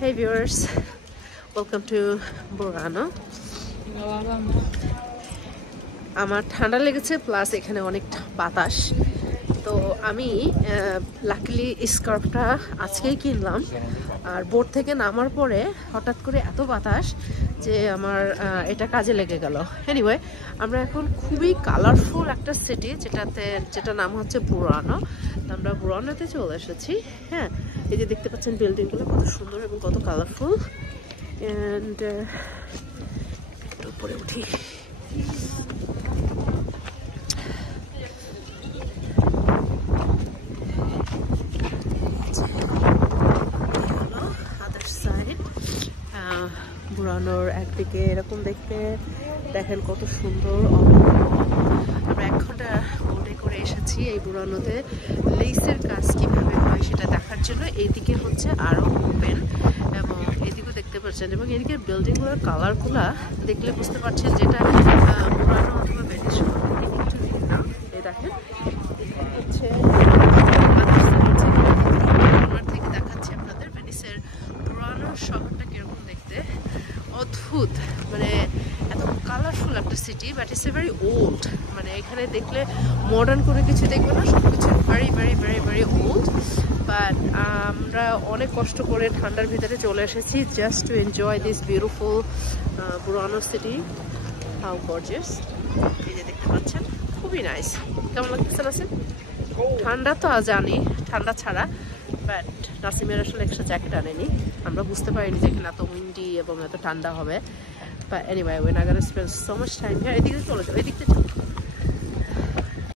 Hey viewers, welcome to Burano. আমার ঠান্ডা লেগেছে প্লাস এখানে অনেক বাতাস, তো আমি লাকিলি স্কার্ফটা আজকেই কিনলাম। আর বোট থেকে নামার পরে হঠাৎ করে এত বাতাস যে আমার এটা কাজে লেগে গেল। এনিওয়ে, আমরা এখন খুবই কালারফুল একটা সিটি যেটা নাম হচ্ছে বুরানো। তো আমরা বুরানোতে চলে এসেছি। হ্যাঁ, এই যে দেখতে পাচ্ছেন বিল্ডিংগুলো কত সুন্দর এবং কত কালারফুল। অ্যান্ড একটু উপরে উঠি। বুরানোর একদিকে এরকম দেখতে, দেখেন কত সুন্দর। আমরা 1 ঘন্টা বোটে করে এসেছি এই বুরানোতে। লেসের কাজ কিভাবে হয় সেটা দেখার জন্য। এইদিকে হচ্ছে আরো ওপেন এবং এদিকেও দেখতে পাচ্ছেন, এবং এদিকে বিল্ডিংগুলোর কালারগুলা দেখলে বুঝতে পারছেন যেটা বুরানো অথবা ভেনিস একটু ভিন্ন। এই দেখেন হচ্ছে থেকে দেখাচ্ছে আপনাদের ভেনিসের পুরানো শহরটা কিরকম দেখতে। অদ্ভুত, মানে এত কালারফুল একটা city, but it's a very old. মানে এখানে দেখলে মডার্ন করে কিছু দেখবে না, সব কিছু very very very very old. But আমরা অনেক কষ্ট করে ঠান্ডার ভিতরে চলে এসেছি just to enjoy this beautiful পুরানো সিটি। How gorgeous! এই যে দেখতে পাচ্ছেন, খুবই নাইস। কেমন লাগতেছে নাসিম? ঠান্ডা তো জানি, ঠান্ডা ছাড়া, বাট নাসিমের আসলে এক্সট্রা জ্যাকেট আনেনি। আমরা বুঝতে পারিনি যে এখানে এত উইন্ডি এবং এত ঠান্ডা হবে। But anyway, we're not gonna spend so much time here. এদিকে চলে যাও, এদিকে